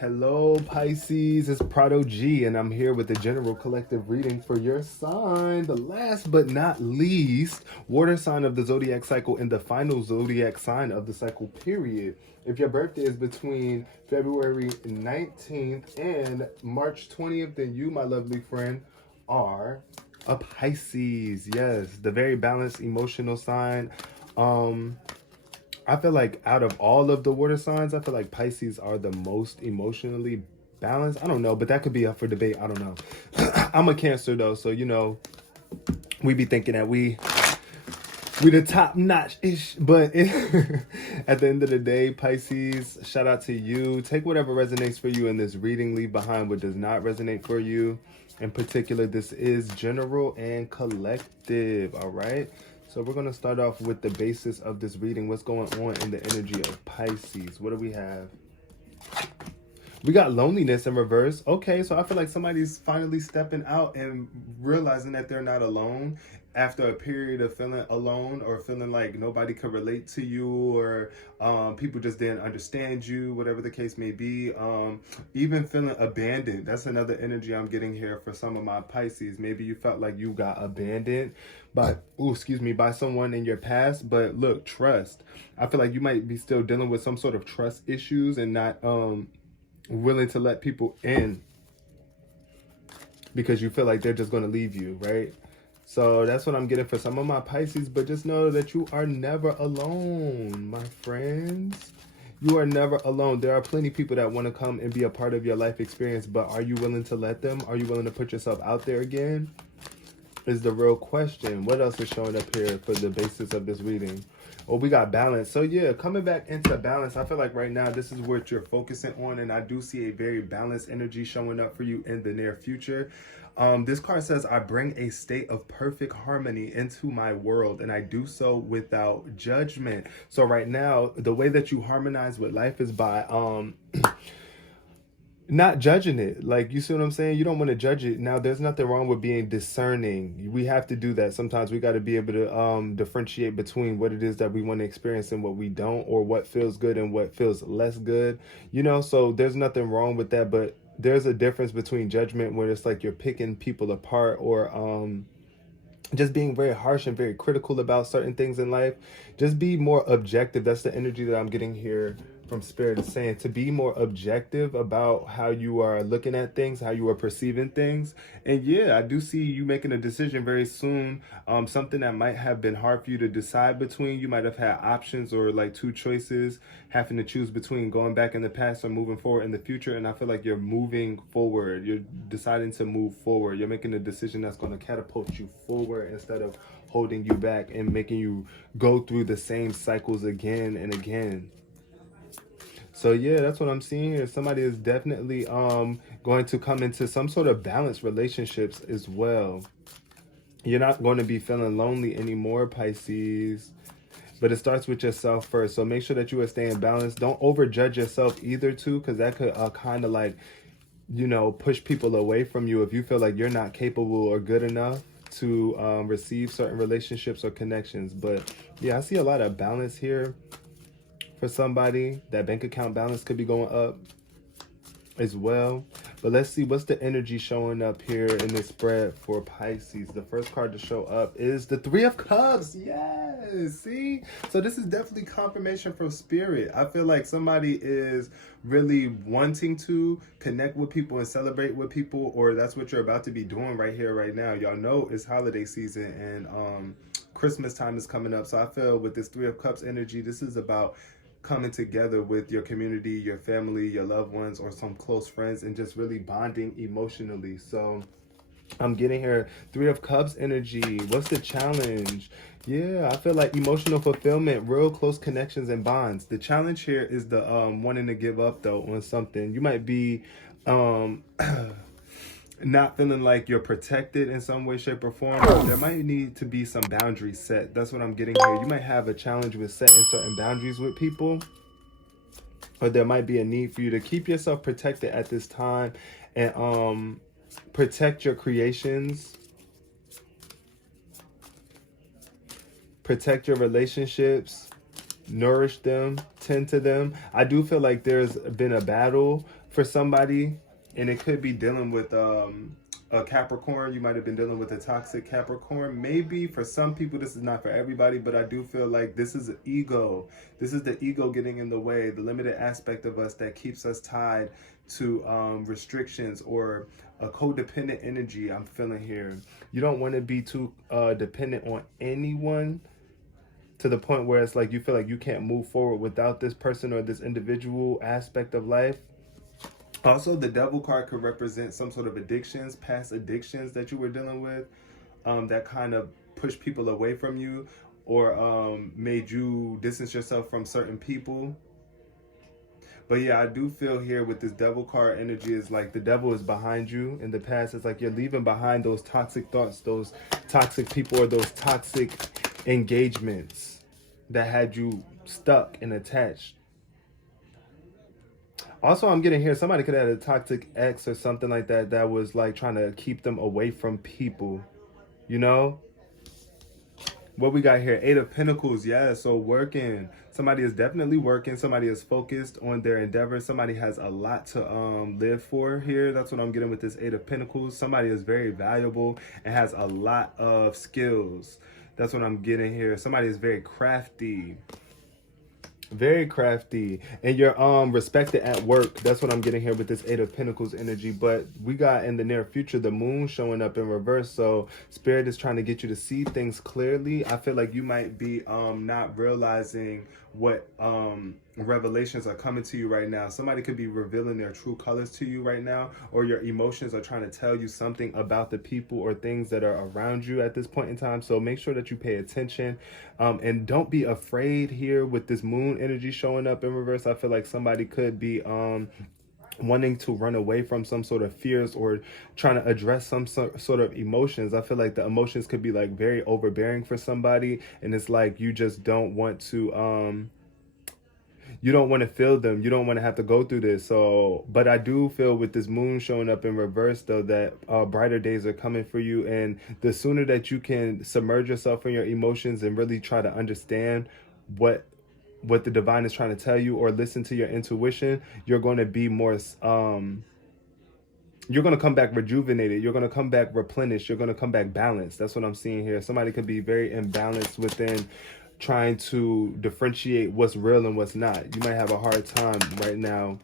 Hello, Pisces. It's Prado G, and I'm here with the general collective reading for your sign. The last but not least, water sign of the zodiac cycle and the final zodiac sign of the cycle period. If your birthday is between February 19th and March 20th, then you, my lovely friend, are a Pisces. Yes, the very balanced emotional sign. I feel like out of all of the water signs, I feel like Pisces are the most emotionally balanced. I don't know, but that could be up for debate. I don't know. I'm a Cancer though, so we be thinking that we the top notch ish, but at the end of the day, Pisces, shout out to you. Take whatever resonates for you in this reading, leave behind what does not resonate for you. In particular, this is general and collective. All right, so we're going to start off with the basis of this reading. What's going on in the energy of Pisces? What do we have? We got loneliness in reverse. Okay, so I feel like somebody's finally stepping out and realizing that they're not alone after a period of feeling alone or feeling like nobody could relate to you, or people just didn't understand you, whatever the case may be. Even feeling abandoned. That's another energy I'm getting here for some of my Pisces. Maybe you felt like you got abandoned by someone in your past. But look, trust. I feel like you might be still dealing with some sort of trust issues and not willing to let people in because you feel like they're just going to leave you, right? So that's what I'm getting for some of my Pisces. But just know that you are never alone, my friends. You are never alone. There are plenty of people that want to come and be a part of your life experience, but are you willing to let them? Are you willing to put yourself out there again? Is the real question. What else is showing up here for the basis of this reading? Oh, we got balance. So yeah, coming back into balance, I feel like right now this is what you're focusing on, and I do see a very balanced energy showing up for you in the near future. This card says, I bring a state of perfect harmony into my world, and I do so without judgment. So right now, the way that you harmonize with life is by not judging it. Like, you see what I'm saying? You don't want to judge it. Now, there's nothing wrong with being discerning. We have to do that. Sometimes we got to be able to differentiate between what it is that we want to experience and what we don't, or what feels good and what feels less good. So there's nothing wrong with that. But there's a difference between judgment, where it's like you're picking people apart, or just being very harsh and very critical about certain things in life. Just be more objective. That's the energy that I'm getting here from Spirit, is saying to be more objective about how you are looking at things, how you are perceiving things. And yeah, I do see you making a decision very soon. Something that might have been hard for you to decide between. You might have had options, or like two choices, having to choose between going back in the past or moving forward in the future. And I feel like you're moving forward. You're deciding to move forward. You're making a decision that's going to catapult you forward instead of holding you back and making you go through the same cycles again and again. So yeah, that's what I'm seeing here. Somebody is definitely going to come into some sort of balanced relationships as well. You're not going to be feeling lonely anymore, Pisces. But it starts with yourself first. So make sure that you are staying balanced. Don't overjudge yourself either, too, because that could kind of like, push people away from you if you feel like you're not capable or good enough to receive certain relationships or connections. But yeah, I see a lot of balance here. For somebody, that bank account balance could be going up as well. But let's see, what's the energy showing up here in this spread for Pisces? The first card to show up is the Three of Cups. Yes, see? So this is definitely confirmation from Spirit. I feel like somebody is really wanting to connect with people and celebrate with people, or that's what you're about to be doing right here, right now. Y'all know it's holiday season, and Christmas time is coming up. So I feel with this Three of Cups energy, this is about coming together with your community, your family, your loved ones, or some close friends, and just really bonding emotionally. So I'm getting here Three of Cups energy. What's the challenge? Yeah, I feel like emotional fulfillment, real close connections and bonds. The challenge here is the wanting to give up though on something. You might be not feeling like you're protected in some way, shape, or form. There might need to be some boundaries set. That's what I'm getting here. You might have a challenge with setting certain boundaries with people, or there might be a need for you to keep yourself protected at this time and protect your creations, protect your relationships, nourish them, tend to them. I do feel like there's been a battle for somebody, and it could be dealing with a Capricorn. You might have been dealing with a toxic Capricorn. Maybe for some people, this is not for everybody, but I do feel like this is an ego. This is the ego getting in the way, the limited aspect of us that keeps us tied to restrictions or a codependent energy I'm feeling here. You don't want to be too dependent on anyone to the point where it's like you feel like you can't move forward without this person or this individual aspect of life. Also, the devil card could represent some sort of addictions, past addictions that you were dealing with, that kind of pushed people away from you, or made you distance yourself from certain people. But yeah, I do feel here with this devil card energy is like the devil is behind you in the past. It's like you're leaving behind those toxic thoughts, those toxic people, or those toxic engagements that had you stuck and attached. Also, I'm getting here, somebody could have had a toxic ex or something like that that was like trying to keep them away from people, you know? What we got here? Eight of Pentacles. Yeah, so working. Somebody is definitely working. Somebody is focused on their endeavors. Somebody has a lot to live for here. That's what I'm getting with this Eight of Pentacles. Somebody is very valuable and has a lot of skills. That's what I'm getting here. Somebody is very crafty. Very crafty, and you're respected at work. That's what I'm getting here with this Eight of Pentacles energy. But we got in the near future the moon showing up in reverse, so spirit is trying to get you to see things clearly. I feel like you might be not realizing what revelations are coming to you right now. Somebody could be revealing their true colors to you right now, or your emotions are trying to tell you something about the people or things that are around you at this point in time. So make sure that you pay attention, and don't be afraid here with this moon energy showing up in reverse. I feel like somebody could be wanting to run away from some sort of fears or trying to address some sort of emotions. I feel like the emotions could be like very overbearing for somebody, and it's like you just don't want to you don't want to feel them. You don't want to have to go through this. So, but I do feel with this moon showing up in reverse, though, that brighter days are coming for you. And the sooner that you can submerge yourself in your emotions and really try to understand what the divine is trying to tell you, or listen to your intuition, you're going to be more you're going to come back rejuvenated. You're going to come back replenished. You're going to come back balanced. That's what I'm seeing here. Somebody could be very imbalanced within trying to differentiate what's real and what's not. You might have a hard time right now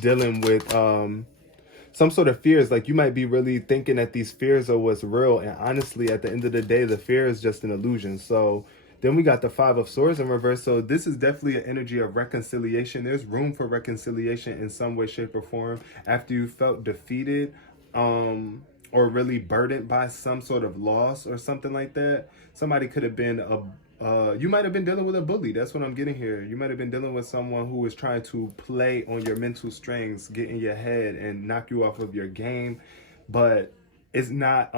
dealing with some sort of fears. Like you might be really thinking that these fears are what's real, and honestly at the end of the day the fear is just an illusion. So then we got the Five of Swords in reverse. So this is definitely an energy of reconciliation. There's room for reconciliation in some way, shape, or form after you felt defeated, or really burdened by some sort of loss or something like that. Somebody could have been you might have been dealing with a bully. That's what I'm getting here. You might have been dealing with someone who was trying to play on your mental strings, get in your head and knock you off of your game. But it's not,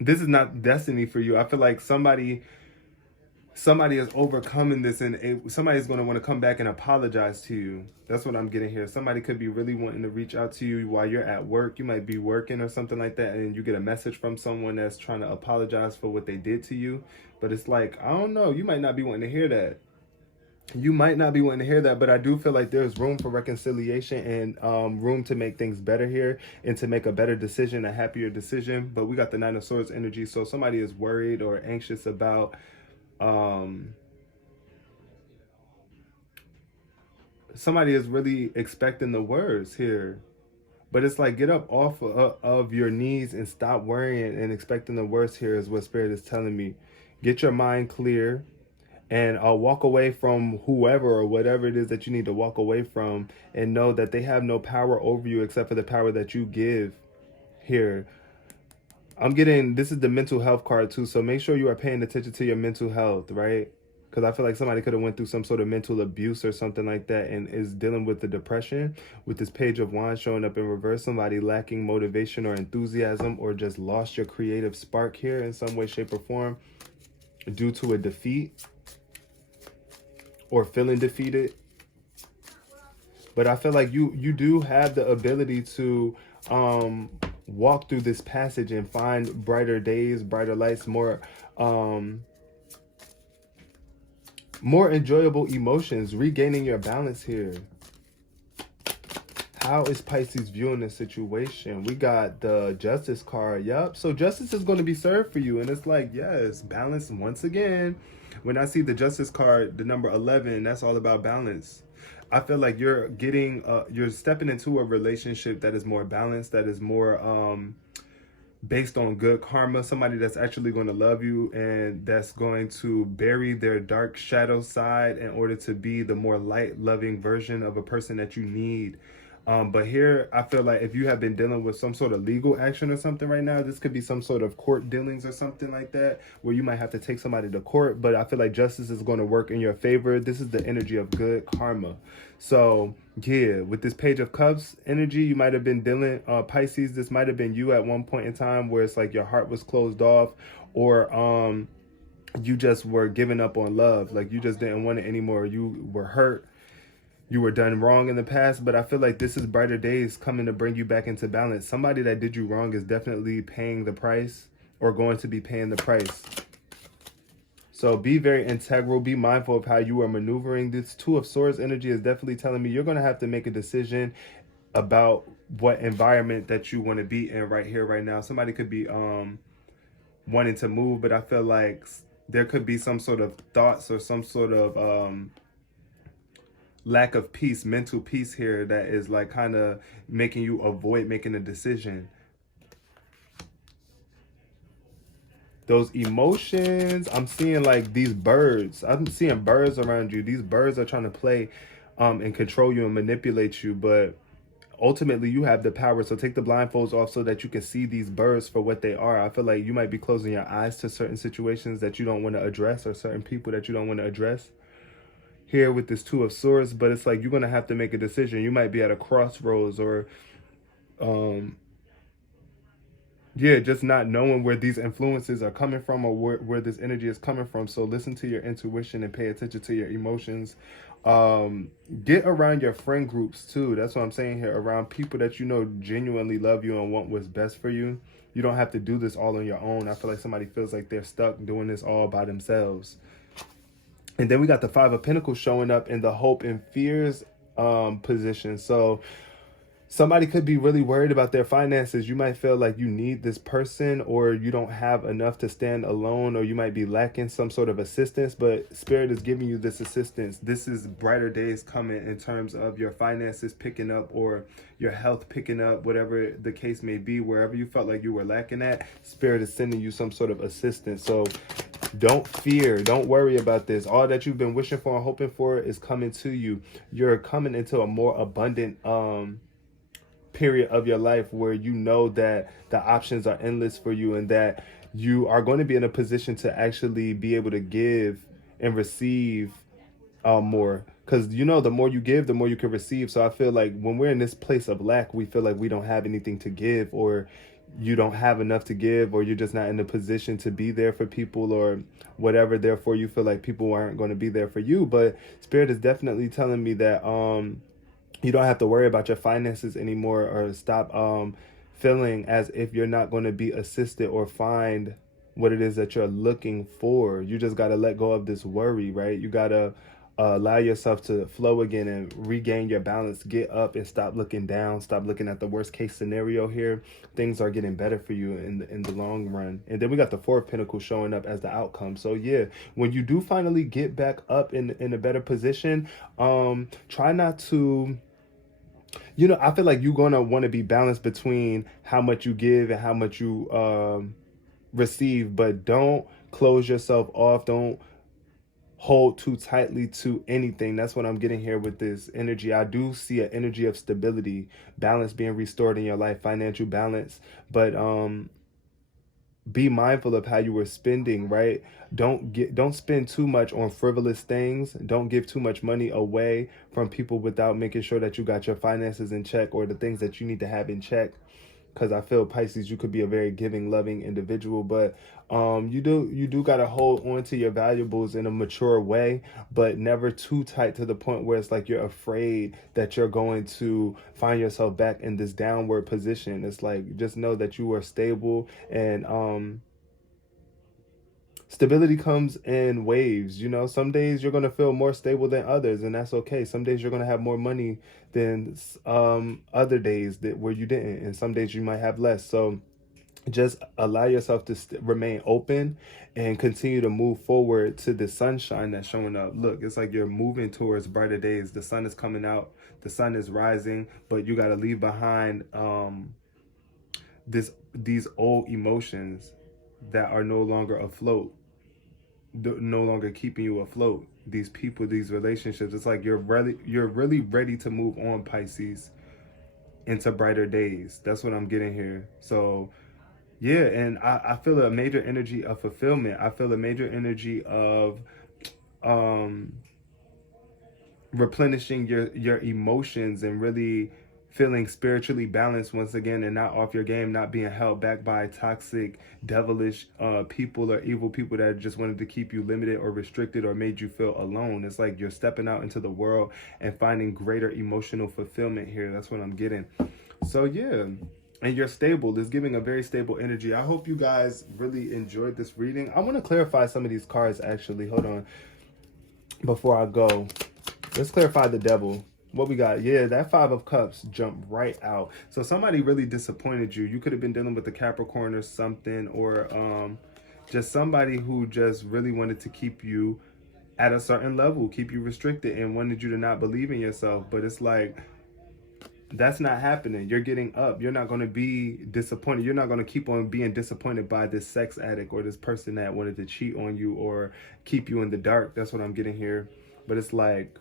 this is not destiny for you. I feel like somebody is overcoming this, and somebody's going to want to come back and apologize to you. That's what I'm getting here. Somebody could be really wanting to reach out to you while you're at work. You might be working or something like that, and you get a message from someone that's trying to apologize for what they did to you. But it's like, I don't know, you might not be wanting to hear that. You might not be wanting to hear that, but I do feel like there's room for reconciliation and room to make things better here and to make a better decision, a happier decision. But we got the Nine of Swords energy, so somebody is worried or anxious about somebody is really expecting the worst here. But it's like, get up off of your knees and stop worrying and expecting the worst here is what Spirit is telling me. Get your mind clear and walk away from whoever or whatever it is that you need to walk away from, and know that they have no power over you except for the power that you give here. I'm getting, this is the mental health card too, so make sure you are paying attention to your mental health, right? Because I feel like somebody could have went through some sort of mental abuse or something like that and is dealing with the depression. With this Page of Wands showing up in reverse, somebody lacking motivation or enthusiasm, or just lost your creative spark here in some way, shape, or form due to a defeat or feeling defeated. But I feel like you do have the ability to walk through this passage and find brighter days, brighter lights, more enjoyable emotions, regaining your balance here. How is Pisces viewing this situation? We got the Justice card. Yep. So justice is going to be served for you. And it's like, yes, balance once again. When I see the Justice card, the number 11, that's all about balance. I feel like you're stepping into a relationship that is more balanced, that is more based on good karma, somebody that's actually going to love you and that's going to bury their dark shadow side in order to be the more light loving version of a person that you need. But here, I feel like if you have been dealing with some sort of legal action or something right now, this could be some sort of court dealings or something like that, where you might have to take somebody to court. But I feel like justice is going to work in your favor. This is the energy of good karma. So yeah, with this Page of Cups energy, you might have been dealing, Pisces, this might have been you at one point in time where it's like your heart was closed off, or you just were giving up on love. Like you just didn't want it anymore. You were hurt. You were done wrong in the past, but I feel like this is brighter days coming to bring you back into balance. Somebody that did you wrong is definitely paying the price, or going to be paying the price. So be very integral. Be mindful of how you are maneuvering. This Two of Swords energy is definitely telling me you're going to have to make a decision about what environment that you want to be in right here, right now. Somebody could be wanting to move, but I feel like there could be some sort of thoughts or some sort of lack of peace, mental peace here, that is like kind of making you avoid making a decision. Those emotions, I'm seeing like these birds. I'm seeing birds around you. These birds are trying to play and control you and manipulate you, but ultimately you have the power. So take the blindfolds off so that you can see these birds for what they are. I feel like you might be closing your eyes to certain situations that you don't want to address, or certain people that you don't want to address here with this Two of Swords. But it's like you're going to have to make a decision. You might be at a crossroads, or yeah, just not knowing where these influences are coming from, or where this energy is coming from. So listen to your intuition and pay attention to your emotions. Get around your friend groups too. That's what I'm saying here. Around people that you know genuinely love you and want what's best for you. You don't have to do this all on your own. I feel like somebody feels like they're stuck doing this all by themselves. And then we got the Five of Pentacles showing up in the hope and fears position. So somebody could be really worried about their finances. You might feel like you need this person, or you don't have enough to stand alone, or you might be lacking some sort of assistance, but Spirit is giving you this assistance. This is brighter days coming in terms of your finances picking up, or your health picking up, whatever the case may be. Wherever you felt like you were lacking at, Spirit is sending you some sort of assistance. So don't fear. Don't worry about this. All that you've been wishing for and hoping for is coming to you. You're coming into a more abundant period of your life where you know that the options are endless for you, and that you are going to be in a position to actually be able to give and receive more. Because you know, the more you give, the more you can receive. So I feel like when we're in this place of lack, we feel like we don't have anything to give, or you don't have enough to give, or you're just not in a position to be there for people, or whatever. Therefore you feel like people aren't going to be there for you. But Spirit is definitely telling me that you don't have to worry about your finances anymore, or stop feeling as if you're not going to be assisted or find what it is that you're looking for. You just got to let go of this worry, right? You got to allow yourself to flow again and regain your balance. Get up and stop looking down. Stop looking at the worst case scenario here. Things are getting better for you in the long run. And then we got the Four of Pentacles showing up as the outcome. So yeah, when you do finally get back up in a better position, try not to, you know, I feel like you're going to want to be balanced between how much you give and how much you receive, but don't close yourself off. Don't hold too tightly to anything. That's what I'm getting here with this energy. I do see an energy of stability, balance being restored in your life, financial balance, but be mindful of how you were spending, right? Don't spend too much on frivolous things. Don't give too much money away from people without making sure that you got your finances in check, or the things that you need to have in check. because I feel Pisces, you could be a very giving, loving individual, but you do got to hold on to your valuables in a mature way, but never too tight to the point where it's like you're afraid that you're going to find yourself back in this downward position. It's like, just know that you are stable, and stability comes in waves. Some days you're going to feel more stable than others, and that's okay. Some days you're going to have more money than other days where you didn't, and some days you might have less. So just allow yourself to remain open and continue to move forward to the sunshine that's showing up. Look, it's like you're moving towards brighter days. The sun is coming out, the sun is rising, but you got to leave behind these old emotions that are no longer afloat, no longer keeping you afloat. These people, these relationships, it's like you're really ready to move on, Pisces, into brighter days. That's what I'm getting here. So yeah, and I feel a major energy of fulfillment. I feel a major energy of um replenishing your emotions and really feeling spiritually balanced once again, and not off your game, not being held back by toxic, devilish people or evil people that just wanted to keep you limited or restricted or made you feel alone. It's like you're stepping out into the world and finding greater emotional fulfillment here. That's what I'm getting. So yeah, and you're stable. It's giving a very stable energy. I hope you guys really enjoyed this reading. I want to clarify some of these cards actually. Hold on. Before I go, let's clarify the devil. What we got? Yeah, that Five of Cups jumped right out. So somebody really disappointed you. You could have been dealing with the Capricorn or something, or just somebody who just really wanted to keep you at a certain level, keep you restricted, and wanted you to not believe in yourself. But it's like, that's not happening. You're getting up. You're not going to be disappointed. You're not going to keep on being disappointed by this sex addict or this person that wanted to cheat on you or keep you in the dark. That's what I'm getting here. But it's like,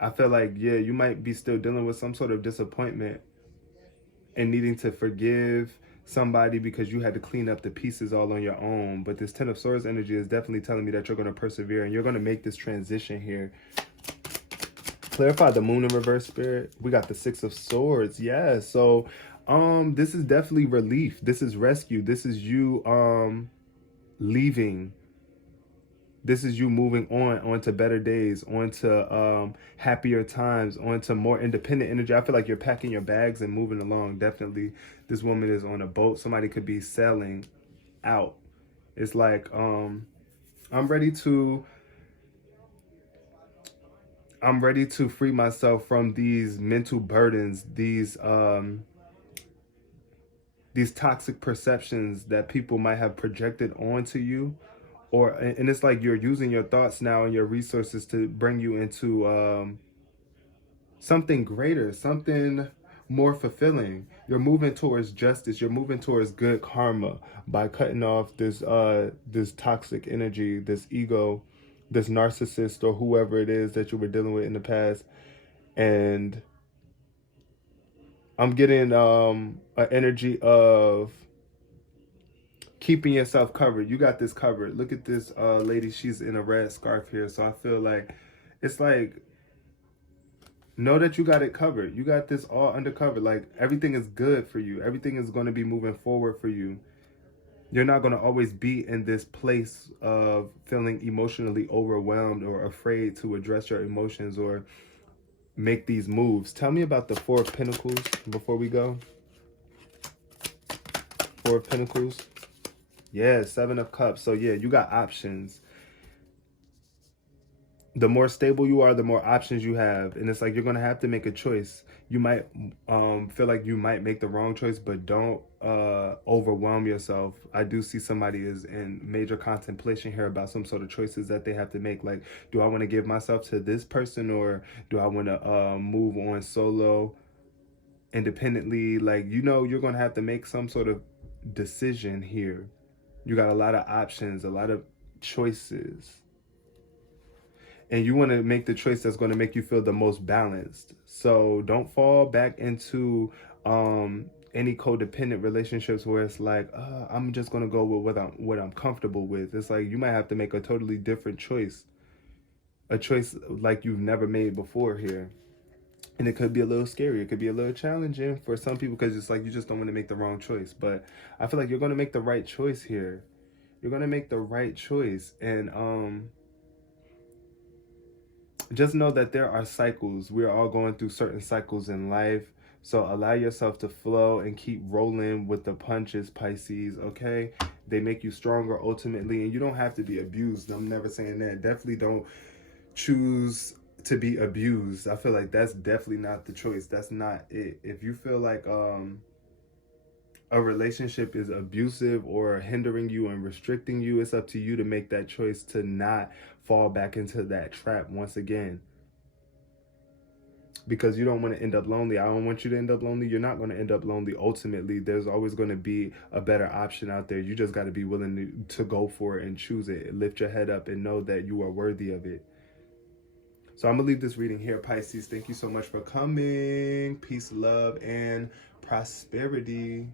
I feel like, yeah, you might be still dealing with some sort of disappointment and needing to forgive somebody because you had to clean up the pieces all on your own. But this Ten of Swords energy is definitely telling me that you're going to persevere and you're going to make this transition here. Clarify the Moon in reverse, Spirit. We got the Six of Swords. Yeah, so this is definitely relief. This is rescue. This is you leaving. This is you moving onto better days, onto happier times, onto more independent energy. I feel like you're packing your bags and moving along. Definitely, this woman is on a boat. Somebody could be sailing out. It's like I'm ready to free myself from these mental burdens, these toxic perceptions that people might have projected onto you. And it's like you're using your thoughts now and your resources to bring you into something greater, something more fulfilling. You're moving towards justice. You're moving towards good karma by cutting off this toxic energy, this ego, this narcissist, or whoever it is that you were dealing with in the past. And I'm getting an energy of keeping yourself covered. You got this covered. Look at this lady. She's in a red scarf here. So I feel like it's like, know that you got it covered. You got this all undercover. Like, everything is good for you. Everything is going to be moving forward for you. You're not going to always be in this place of feeling emotionally overwhelmed or afraid to address your emotions or make these moves. Tell me about the Four of Pentacles before we go. Four of Pentacles. Yeah, Seven of Cups. So yeah, you got options. The more stable you are, the more options you have. And it's like you're going to have to make a choice. You might feel like you might make the wrong choice, but don't overwhelm yourself. I do see somebody is in major contemplation here about some sort of choices that they have to make. Like, do I want to give myself to this person, or do I want to move on solo, independently? Like, you're going to have to make some sort of decision here. You got a lot of options, a lot of choices. And you want to make the choice that's going to make you feel the most balanced. So don't fall back into any codependent relationships where it's like, I'm just going to go with what I'm comfortable with. It's like you might have to make a totally different choice. A choice like you've never made before here. And it could be a little scary. It could be a little challenging for some people because it's like you just don't want to make the wrong choice. But I feel like you're going to make the right choice here. You're going to make the right choice. And just know that there are cycles. We're all going through certain cycles in life. So allow yourself to flow and keep rolling with the punches, Pisces, okay? They make you stronger ultimately, and you don't have to be abused. I'm never saying that. Definitely don't choose to be abused. I feel like that's definitely not the choice. That's not it. If you feel like a relationship is abusive or hindering you and restricting you, it's up to you to make that choice to not fall back into that trap once again. Because you don't want to end up lonely. I don't want you to end up lonely. You're not going to end up lonely. Ultimately, there's always going to be a better option out there. You just got to be willing to go for it and choose it. Lift your head up and know that you are worthy of it. So I'm going to leave this reading here, Pisces. Thank you so much for coming. Peace, love, and prosperity.